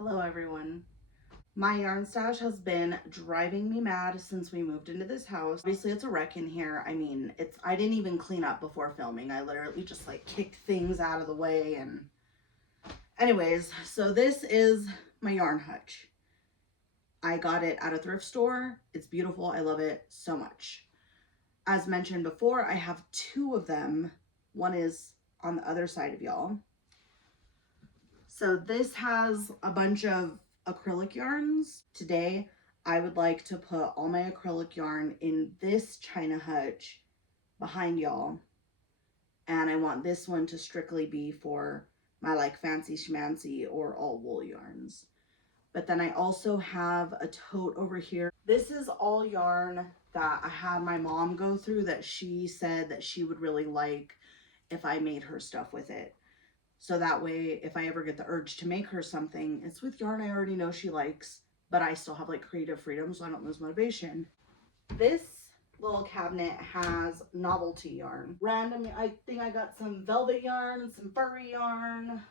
Hello everyone. My yarn stash has been driving me mad since we moved into this house. Obviously it's a wreck in here. I didn't even clean up before filming. I literally just like kicked things out of the way and anyways, so this is my yarn hutch. I got it at a thrift store. It's beautiful. I love it so much. As mentioned before, I have two of them. One is on the other side of y'all. So this has a bunch of acrylic yarns. Today, I would like to put all my acrylic yarn in this China hutch behind y'all. And I want this one to strictly be for my like fancy schmancy or all wool yarns. But then I also have a tote over here. This is all yarn that I had my mom go through that she said that she would really like if I made her stuff with it. So that way, if I ever get the urge to make her something, it's with yarn I already know she likes, but I still have like creative freedom so I don't lose motivation. This little cabinet has novelty yarn. Random, I think I got some velvet yarn, some furry yarn.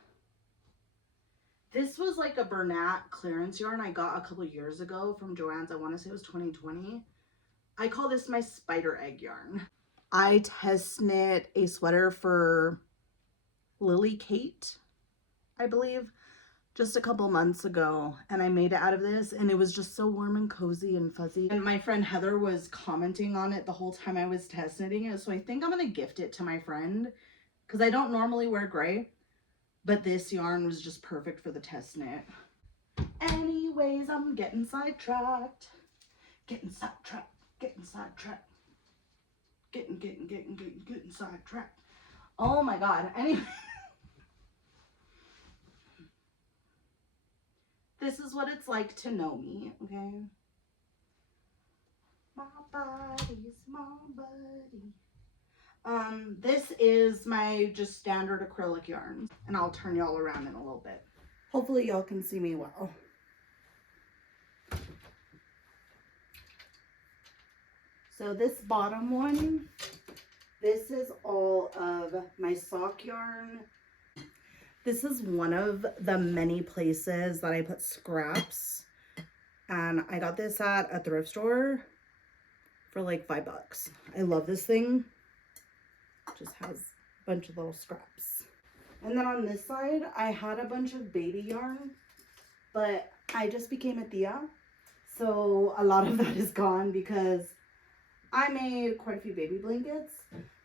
This was like a Bernat clearance yarn I got a couple years ago from Joann's. I want to say it was 2020. I call this my spider egg yarn. I test knit a sweater for Lily Kate, I believe, just a couple months ago, and I made it out of this and it was just so warm and cozy and fuzzy. And my friend Heather was commenting on it the whole time I was test knitting it, so I think I'm gonna gift it to my friend because I don't normally wear gray, but this yarn was just perfect for the test knit. Anyways, I'm getting sidetracked. Getting sidetracked. Getting sidetracked. Getting sidetracked. Oh my god. Anyway. This is what it's like to know me, okay? My body's my buddy. This is my just standard acrylic yarn, and I'll turn y'all around in a little bit. Hopefully y'all can see me well. So this bottom one, this is all of my sock yarn. This is one of the many places that I put scraps, and I got this at a thrift store for like $5. I love this thing. Just has a bunch of little scraps. And then on this side, I had a bunch of baby yarn, but I just became a tia, so a lot of that is gone because I made quite a few baby blankets.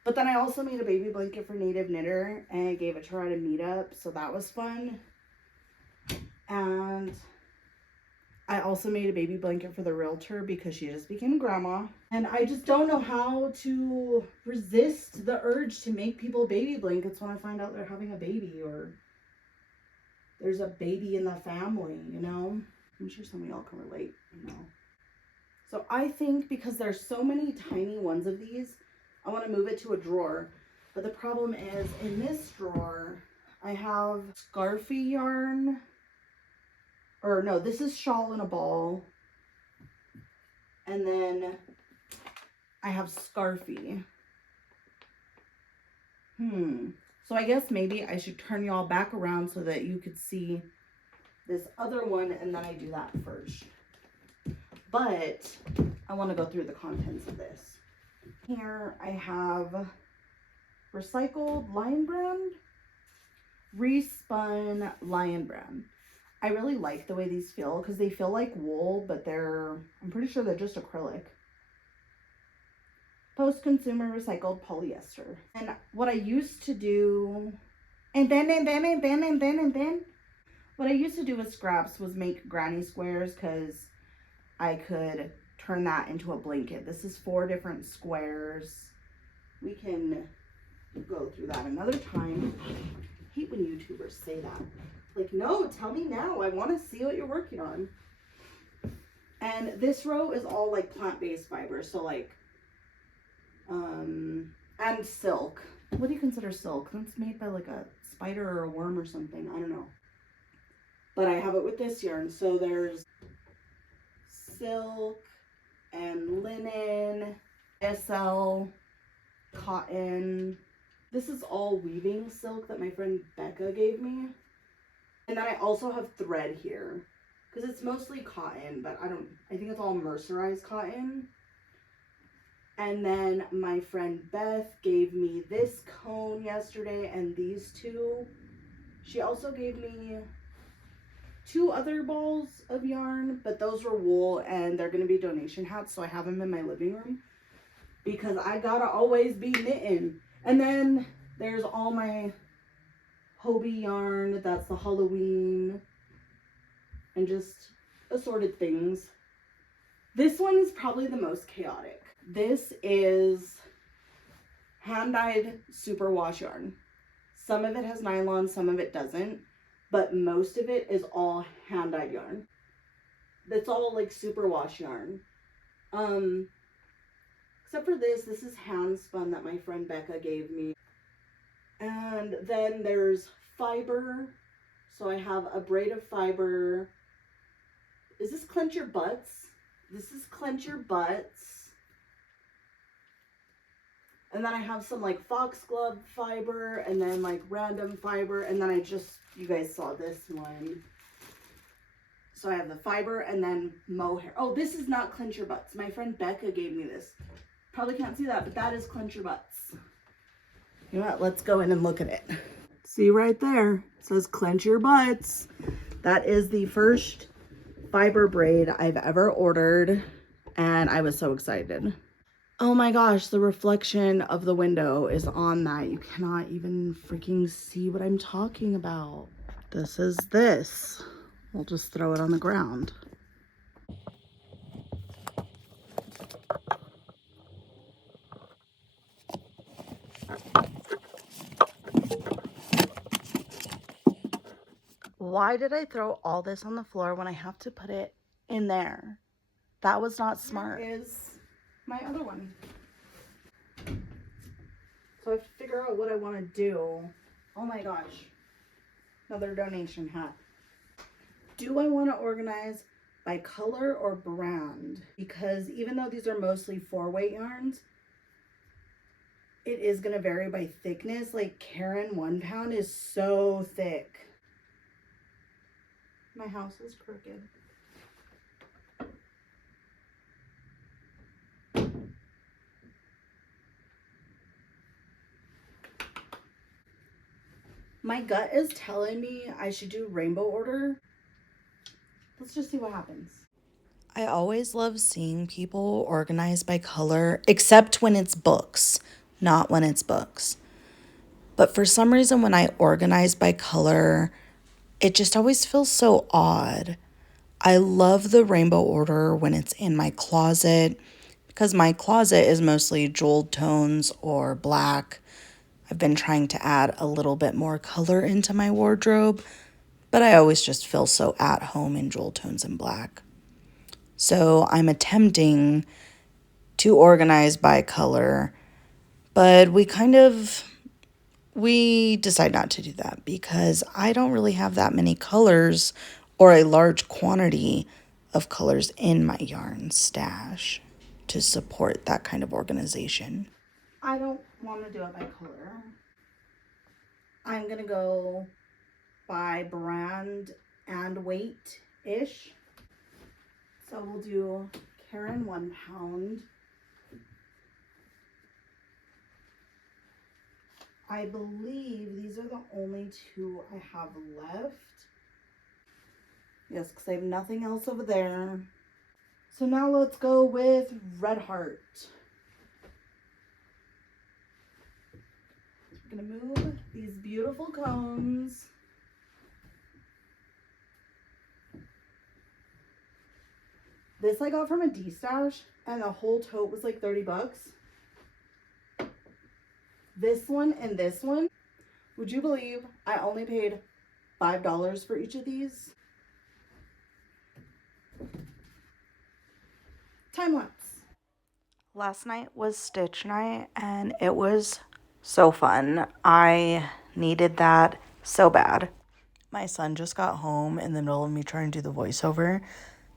But then I also made a baby blanket for Native Knitter and I gave it to her at a meetup, so that was fun. And I also made a baby blanket for the realtor because she just became a grandma. And I just don't know how to resist the urge to make people baby blankets when I find out they're having a baby or there's a baby in the family, you know? I'm sure some of y'all can relate, you know? So I think because there's so many tiny ones of these, I want to move it to a drawer. But the problem is in this drawer, I have scarfy yarn. Or no, this is shawl in a ball. And then I have scarfy. So I guess maybe I should turn y'all back around so that you could see this other one and then I do that first. But I want to go through the contents of this. Here I have recycled Lion Brand, respun Lion Brand. I really like the way these feel because they feel like wool, but I'm pretty sure they're just acrylic. Post-consumer recycled polyester. And what I used to do, what I used to do with scraps was make granny squares because I could turn that into a blanket. This is 4 different squares. We can go through that another time. I hate when YouTubers say that. Like, no, tell me now. I want to see what you're working on. And this row is all like plant-based fibers. So like, and silk. What do you consider silk? That's made by like a spider or a worm or something. I don't know. But I have it with this yarn. So there's silk and linen, SL, cotton. This is all weaving silk that my friend Becca gave me. And then I also have thread here because it's mostly cotton, but I think it's all mercerized cotton. And then my friend Beth gave me this cone yesterday and these two. She also gave me 2 other balls of yarn, but those were wool and they're going to be donation hats, so I have them in my living room because I gotta always be knitting. And then there's all my Hobie yarn, that's the Halloween, and just assorted things. This one is probably the most chaotic. This is hand-dyed superwash yarn. Some of it has nylon, some of it doesn't, but most of it is all hand-dyed yarn. That's all like superwash yarn. Except for this is hand spun that my friend Becca gave me. And then there's fiber. So I have a braid of fiber. Is this Clench Your Butts? This is Clench Your Butts. And then I have some like foxglove fiber and then like random fiber. And then you guys saw this one. So I have the fiber and then mohair. Oh, this is not Clench Your Butts. My friend Becca gave me this. Probably can't see that, but that is Clench Your Butts. You know what? Let's go in and look at it. See right there. It says Clench Your Butts. That is the first fiber braid I've ever ordered. And I was so excited. Oh my gosh, the reflection of the window is on that. You cannot even freaking see what I'm talking about. This is this. We'll just throw it on the ground. Why did I throw all this on the floor when I have to put it in there? That was not smart. Here is my other one. So I have to figure out what I want to do. Oh my gosh. Another donation hat. Do I want to organize by color or brand? Because even though these are mostly 4-weight yarns, it is going to vary by thickness. Like Karen 1 pound is so thick. My house is crooked. My gut is telling me I should do rainbow order. Let's just see what happens. I always love seeing people organize by color, except when it's books, not when it's books. But for some reason, when I organize by color, it just always feels so odd. I love the rainbow order when it's in my closet because my closet is mostly jeweled tones or black. I've been trying to add a little bit more color into my wardrobe, but I always just feel so at home in jewel tones and black. So I'm attempting to organize by color, but we decide not to do that because I don't really have that many colors or a large quantity of colors in my yarn stash to support that kind of organization. I don't want to do it by color. I'm going to go by brand and weight-ish. So we'll do Karen 1 pound. I believe these are the only 2 I have left. Yes, because I have nothing else over there. So now let's go with Red Heart. I'm gonna move these beautiful cones. This I got from a D-stash and the whole tote was like 30 bucks. This one and this one, would you believe I only paid $5 for each of these? Time lapse. Last night was stitch night and it was so fun. I needed that so bad. My son just got home in the middle of me trying to do the voiceover.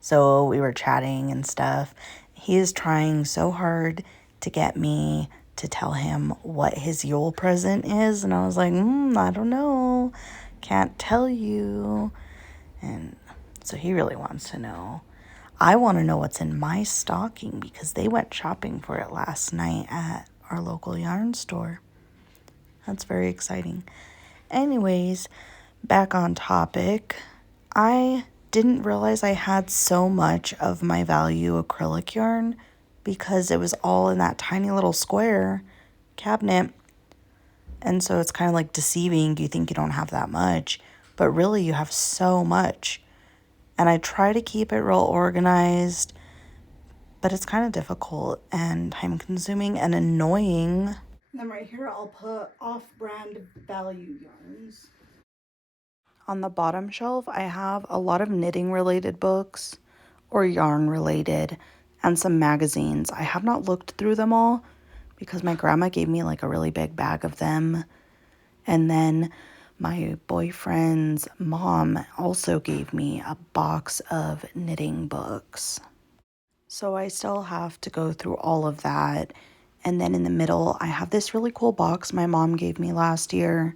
So we were chatting and stuff. He is trying so hard to get me to tell him what his Yule present is. And I was like, I don't know. Can't tell you. And so he really wants to know. I want to know what's in my stocking because they went shopping for it last night at our local yarn store. That's very exciting. Anyways, back on topic. I didn't realize I had so much of my value acrylic yarn because it was all in that tiny little square cabinet. And so it's kind of like deceiving. You think you don't have that much, but really you have so much. And I try to keep it real organized, but it's kind of difficult and time consuming and annoying. And then right here, I'll put off-brand value yarns. On the bottom shelf, I have a lot of knitting related books or yarn related and some magazines. I have not looked through them all because my grandma gave me like a really big bag of them. And then my boyfriend's mom also gave me a box of knitting books. So I still have to go through all of that. And then in the middle, I have this really cool box my mom gave me last year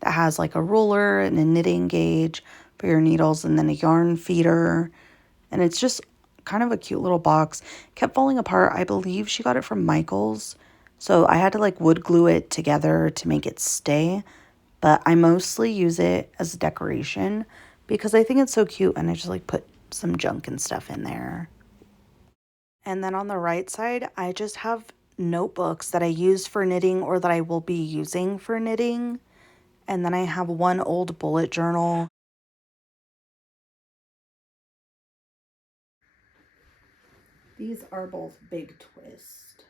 that has like a ruler and a knitting gauge for your needles and then a yarn feeder. And it's just kind of a cute little box. Kept falling apart. I believe she got it from Michael's. So I had to like wood glue it together to make it stay. But I mostly use it as decoration because I think it's so cute and I just like put some junk and stuff in there. And then on the right side, I just have notebooks that I use for knitting or that I will be using for knitting. And then I have one old bullet journal. These are both Big Twist.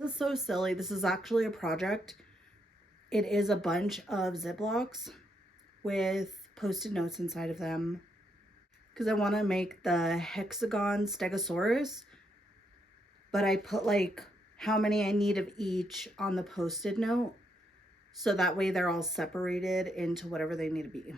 This is so silly. This is actually a project It is a bunch of Ziplocs with Post-it notes inside of them because I want to make the hexagon stegosaurus, but I put like how many I need of each on the Post-it note, so that way they're all separated into whatever they need to be.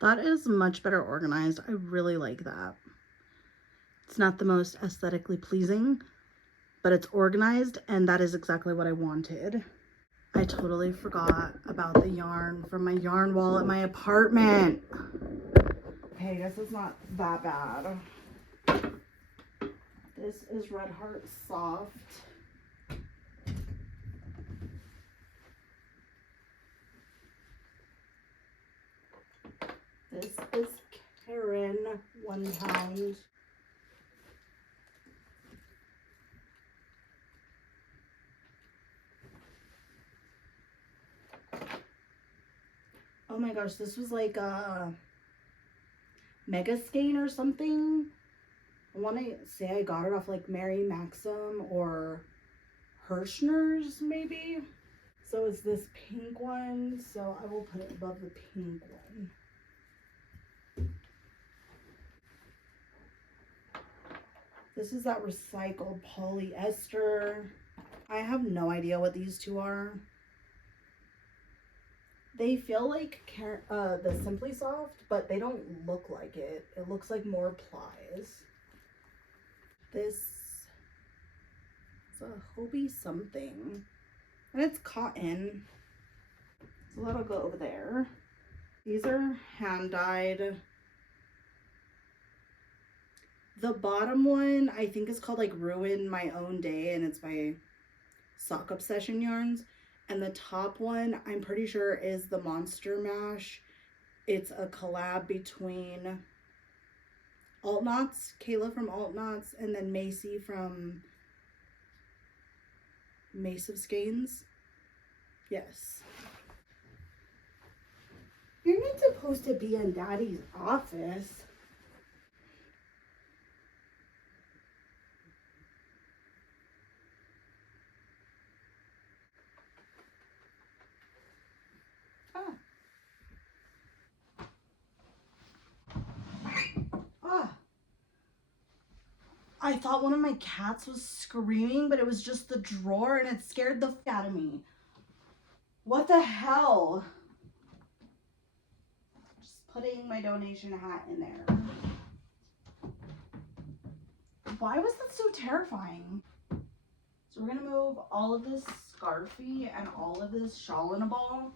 That is much better organized. I really like that. It's not the most aesthetically pleasing, but it's organized, and that is exactly what I wanted. I totally forgot about the yarn from my yarn wall at my apartment. Okay, I guess it's not that bad. This is Red Heart Soft. This is Karen, 1 pound. Oh my gosh, this was like a mega skein or something. I want to say I got it off like Mary Maxim or Hirschner's maybe. So it's this pink one, so I will put it above the pink one. This is that recycled polyester. I have no idea what these two are. They feel like the Simply Soft, but they don't look like it. It looks like more plies. This is a Hobie something. And it's cotton. So that'll go over there. These are hand dyed. The bottom one I think is called like Ruin My Own Day, and it's by Sock Obsession Yarns. And the top one I'm pretty sure is the Monster Mash. It's a collab between Alt Knots, Kayla from Alt Knots, and then Macy from Mace of Skeins. Yes. You're not supposed to be in Daddy's office. Ah. Ah. I thought one of my cats was screaming, but it was just the drawer, and it scared the f out of me. What the hell? Just putting my donation hat in there. Why was that so terrifying? So we're gonna move all of this scarfy and all of this shawl in a ball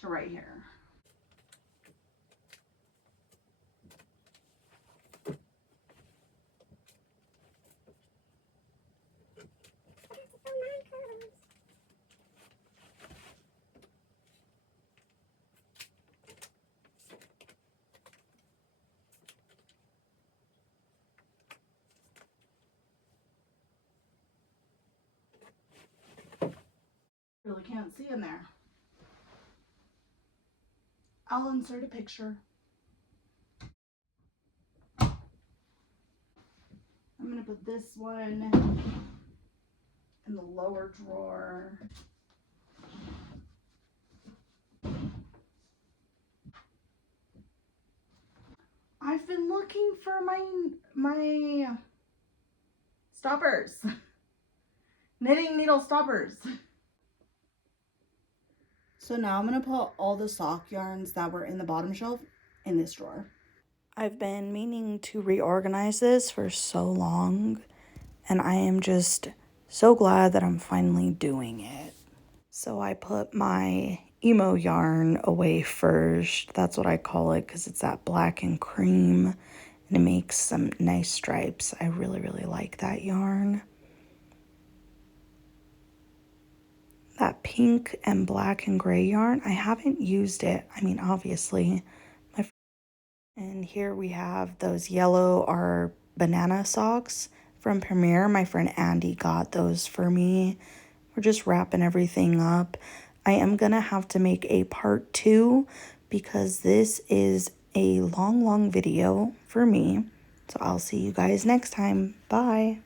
to right here. Really can't see in there. I'll insert a picture. I'm gonna put this one in the lower drawer. I've been looking for my stoppers. Knitting needle stoppers. So now I'm gonna put all the sock yarns that were in the bottom shelf in this drawer. I've been meaning to reorganize this for so long, and I am just so glad that I'm finally doing it. So I put my emo yarn away first. That's what I call it because it's that black and cream and it makes some nice stripes. I really, really like that yarn. That pink and black and gray yarn, I haven't used it. I mean, obviously. And here we have those yellow or banana socks from Premier. My friend Andy got those for me. We're just wrapping everything up. I am gonna have to make a part 2 because this is a long, long video for me. So I'll see you guys next time. Bye.